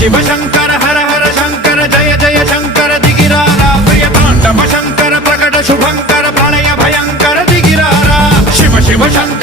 शिव शंकर हर हर शंकर जय जय शंकर दिगिरारा प्रिय तांडव शंकर प्रकट शुभंकर प्रलय भयंकर दिगिरारा शिव शिव शंकर